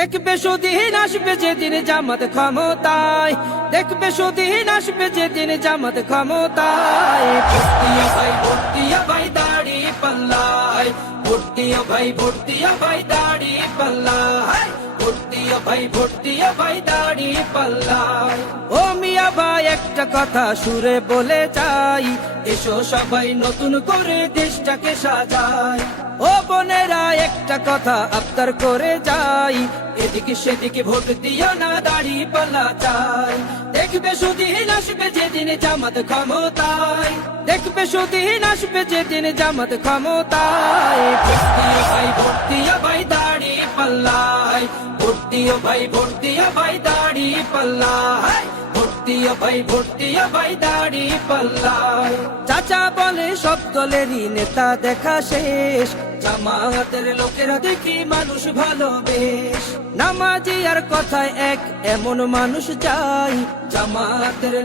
দেখবে সুদিন আসবে যেদিন জামাত ক্ষমতায়, দেখবে সুদিন আসবে যেদিন জামাত ক্ষমতায়। ভর্তিয়া ভাই ভর্তিয়া ভাই দাড়ি পাল্লায়, ভর্তিয়া ভাই ভর্তিয়া ভাই দাড়ি পাল্লায়, ভর্তিয়া ভাই ভর্তিয়া ভাই দাড়ি পাল্লায়। ও মিয়া ভাই একটা কথা সুরে বলে যাই, এসো সবাই নতুন করে দেশটাকে সাজাই। ও বোনেরা একটা কথা আবদার করে যাই, এদিকে সেদিকে ভোট দিও না, দাড়ি পাল্লা চাই। দেখবে সুদিন আসবে যেদিন জামাত ক্ষমতায়, দেখবে সুদিন আসবে যেদিন জামাত ক্ষমতায়। ভর্তিয়া ভাই ভর্তিয়া ভাই দাড়ি পাল্লায়, ভর্তিয়া ভাই ভর্তিয়া ভাই দাড়ি পাল্লায়, ভর্তিয়া ভাই ভর্তিয়া ভাই দাড়ি পাল্লায়। চাচা বলে সব দলেরই নেতা দেখা শেষ, জামাতের লোকেরা দেখি মানুষ ভালো বেশ। নামাজি আর কথায় এক এমন মানুষ চাই, জামাতের